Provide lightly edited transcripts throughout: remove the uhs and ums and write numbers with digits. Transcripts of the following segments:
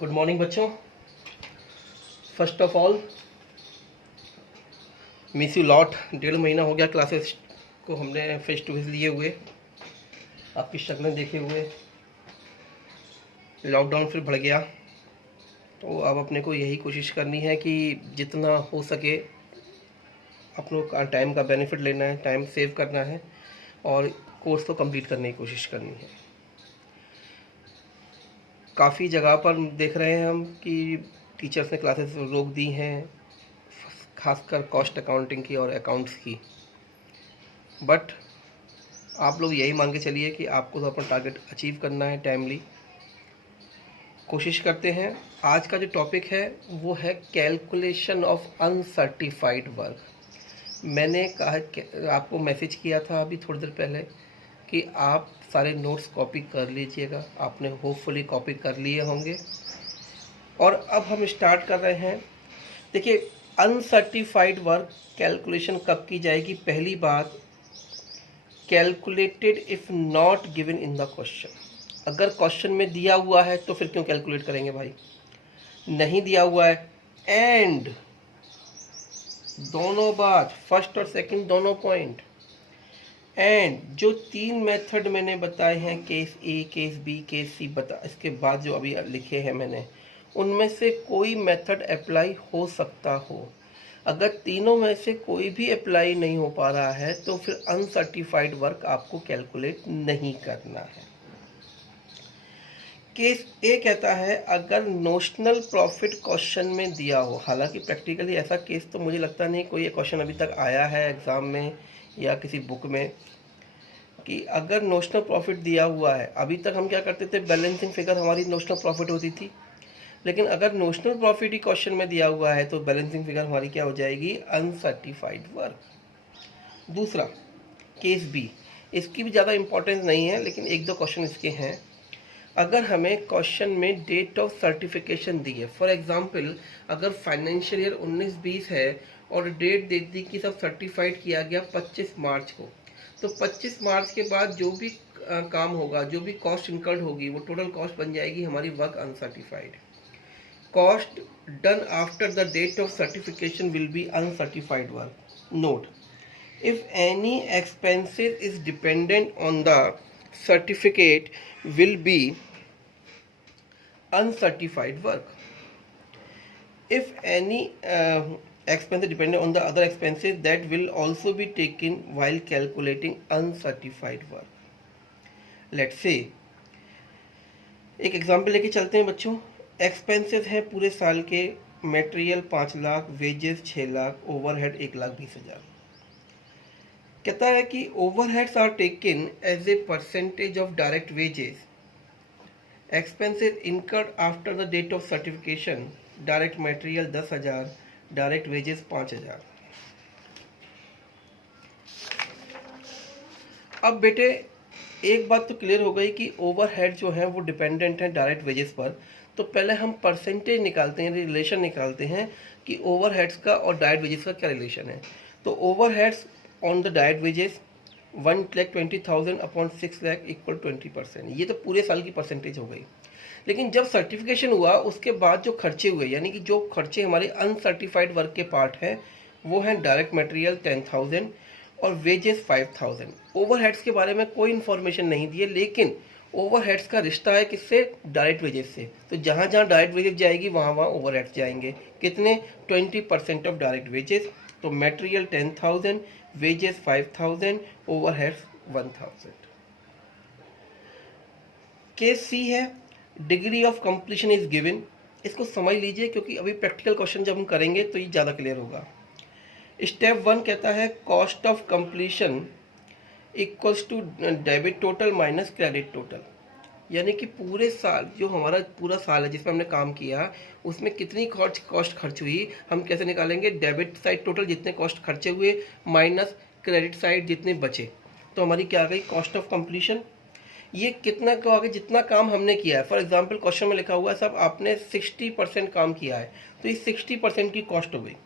Good morning बच्चों। First of all miss you lot. 1.5 महीना हो गया क्लासेस को हमने फेस टू फेस लिए हुए, आपकी शक्लें देखे हुए। लॉकडाउन फिर बढ़ गया, तो अब अपने को यही कोशिश करनी है कि जितना हो सके अपनों का टाइम का बेनिफिट लेना है, टाइम सेव करना है और कोर्स को कंप्लीट करने की कोशिश करनी है। काफ़ी जगह पर देख रहे हैं हम कि टीचर्स ने क्लासेस रोक दी हैं, खासकर कॉस्ट अकाउंटिंग की और अकाउंट्स की। बट आप लोग यही मान के चलिए कि आपको तो अपना टारगेट अचीव करना है टाइमली। कोशिश करते हैं। आज का जो टॉपिक है वो है कैलकुलेशन ऑफ अनसर्टिफाइड वर्क। मैंने कहा आपको मैसेज किया था अभी थोड़ी देर पहले कि आप सारे नोट्स कॉपी कर लीजिएगा। आपने होपफुली कॉपी कर लिए होंगे और अब हम स्टार्ट कर रहे हैं। देखिए, अनसर्टिफाइड वर्क कैलकुलेशन कब की जाएगी? पहली बात, calculated if not given in the question. अगर क्वेश्चन में दिया हुआ है तो फिर क्यों कैलकुलेट करेंगे भाई? नहीं दिया हुआ है एंड दोनों बात, फर्स्ट और सेकंड दोनों पॉइंट। एंड जो 3 मेथड मैंने बताए हैं, केस ए, केस बी, केस सी, बता इसके बाद जो अभी लिखे हैं मैंने, उनमें से कोई मेथड अप्लाई हो सकता हो। अगर तीनों में से कोई भी अप्लाई नहीं हो पा रहा है तो फिर अनसर्टिफाइड वर्क आपको कैलकुलेट नहीं करना है। केस ए कहता है अगर नोशनल प्रॉफिट क्वेश्चन में दिया हो, हालांकि प्रैक्टिकली ऐसा केस तो मुझे लगता नहीं कोई क्वेश्चन अभी तक आया है एग्ज़ाम में या किसी बुक में, कि अगर नोशनल प्रॉफिट दिया हुआ है। अभी तक हम क्या करते थे, बैलेंसिंग फिगर हमारी नोशनल प्रॉफिट होती थी, लेकिन अगर नोशनल प्रॉफिट ही क्वेश्चन में दिया हुआ है तो बैलेंसिंग फिगर हमारी क्या हो जाएगी? Uncertified work. दूसरा केस बी, इसकी भी ज़्यादा इंपॉर्टेंस नहीं है लेकिन एक दो क्वेश्चन इसके हैं। अगर हमें क्वेश्चन में डेट ऑफ सर्टिफिकेशन दी है, फॉर एग्जांपल अगर फाइनेंशियल ईयर 19-20 है और डेट दे दी कि सब सर्टिफाइड किया गया 25 मार्च को, तो 25 मार्च के बाद जो भी काम होगा, जो भी कॉस्ट इनकर्ड होगी, वो टोटल कॉस्ट बन जाएगी हमारी work uncertified. Cost done after the date of certification will be uncertified work. Note: if any expenses is dependent on the certificate will be uncertified work. If any expense is dependent on the other expenses, that will also be taken while calculating uncertified work. Let's say एक example लेके चलते हैं बच्चों। Expenses हैं पूरे साल के, material 5 lakh, wages 6 lakh, overhead 1,20,000। कहता है कि overheads are taken as a percentage of direct wages. Expenses incurred after the date of certification, direct material 10,000, direct wages 5,000। अब बेटे एक बात तो क्लियर हो गई कि ओवरहेड जो है वो डिपेंडेंट है डायरेक्ट वेजेस पर। तो पहले हम परसेंटेज निकालते हैं, रिलेशन निकालते हैं कि ओवरहेड्स का और डायरेक्ट वेजेस का क्या रिलेशन है। तो overheads on the direct wages 1,20,000 upon 6 lakh equal 20%। ये तो पूरे साल की परसेंटेज हो गई। लेकिन जब सर्टिफिकेशन हुआ उसके बाद जो खर्चे हुए, यानी कि जो खर्चे हमारे अनसर्टिफाइड वर्क के पार्ट हैं, वो हैं डायरेक्ट मटेरियल 10,000 और वेजेस 5,000। ओवरहेड्स के बारे में कोई इन्फॉर्मेशन नहीं दी है, लेकिन ओवरहेड्स का रिश्ता है किससे? डायरेक्ट वेजेस से। तो जहाँ जहाँ डायरेक्ट वेजेस जाएगी वहाँ वहाँ ओवरहेड्स जाएंगे। कितने? 20% ऑफ डायरेक्ट वेजेस। तो मटेरियल 10,000, वेजेस 5,000, ओवरहेड्स 1,000। केस सी है, degree of completion is given. इसको समझ लीजिए क्योंकि अभी प्रैक्टिकल क्वेश्चन जब हम करेंगे तो ये ज़्यादा क्लियर होगा। स्टेप 1 कहता है cost of completion equals to debit total minus credit total. यानी कि पूरे साल, जो हमारा पूरा साल है जिसमें हमने काम किया, उसमें कितनी कॉस्ट खर्च हुई, हम कैसे निकालेंगे? डेबिट साइड टोटल जितने कॉस्ट खर्चे हुए माइनस क्रेडिट साइड जितने बचे। तो हमारी क्या आ गई? Cost of completion. ये कितना को आगे जितना काम हमने किया है। फॉर एग्जाम्पल क्वेश्चन में लिखा हुआ है साहब आपने 60% काम किया है, तो ये 60% की कॉस्ट हो गई।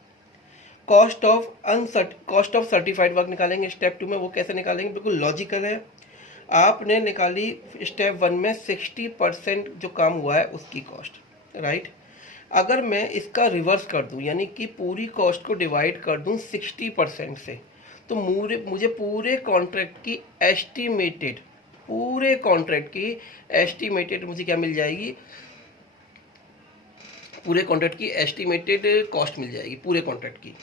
कॉस्ट ऑफ सर्टिफाइड वर्क निकालेंगे स्टेप 2 में। वो कैसे निकालेंगे? बिल्कुल लॉजिकल है। आपने निकाली स्टेप 1 में 60% जो काम हुआ है उसकी कॉस्ट, राइट। अगर मैं इसका रिवर्स कर दूं, यानी कि पूरी कॉस्ट को डिवाइड कर दूं 60% से, तो मुझे पूरे कॉन्ट्रैक्ट की एस्टिमेटेड मुझे क्या मिल जाएगी, पूरे कॉन्ट्रैक्ट की एस्टिमेटेड कॉस्ट मिल जाएगी पूरे कॉन्ट्रैक्ट की,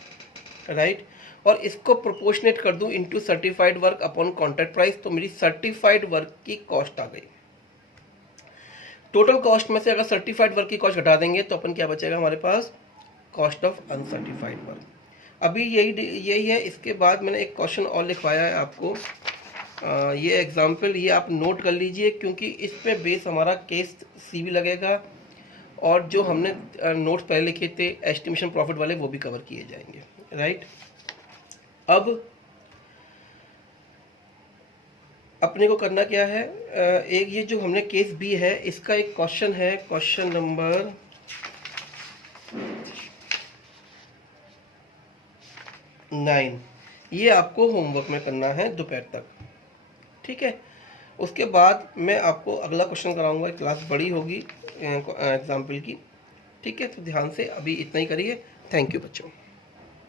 राइट। और इसको प्रोपोर्शनेट कर दूं into certified work upon contract price, तो मेरी सर्टिफाइड वर्क की कॉस्ट आ गई। टोटल कॉस्ट में से अगर सर्टिफाइड वर्क की कॉस्ट घटा देंगे तो अपन क्या बचेगा हमारे पास, कॉस्ट ऑफ अनसर्टिफाइड वर्क। अभी यही है। इसके बाद मैंने एक क्वेश्चन और लिखवाया है आपको, ये एग्जाम्पल, ये आप नोट कर लीजिए, क्योंकि इस पे बेस हमारा केस सी भी लगेगा, और जो हमने नोट्स पहले लिखे थे एस्टिमेशन प्रॉफिट वाले वो भी कवर किए जाएंगे, राइट। अब अपने को करना क्या है, एक ये जो हमने केस बी है इसका एक क्वेश्चन है, क्वेश्चन नंबर 9, ये आपको होमवर्क में करना है दोपहर तक, ठीक है। उसके बाद मैं आपको अगला क्वेश्चन कराऊंगा, क्लास बड़ी होगी एग्जाम्पल की, ठीक है। तो ध्यान से अभी इतना ही करिए। थैंक यू बच्चों।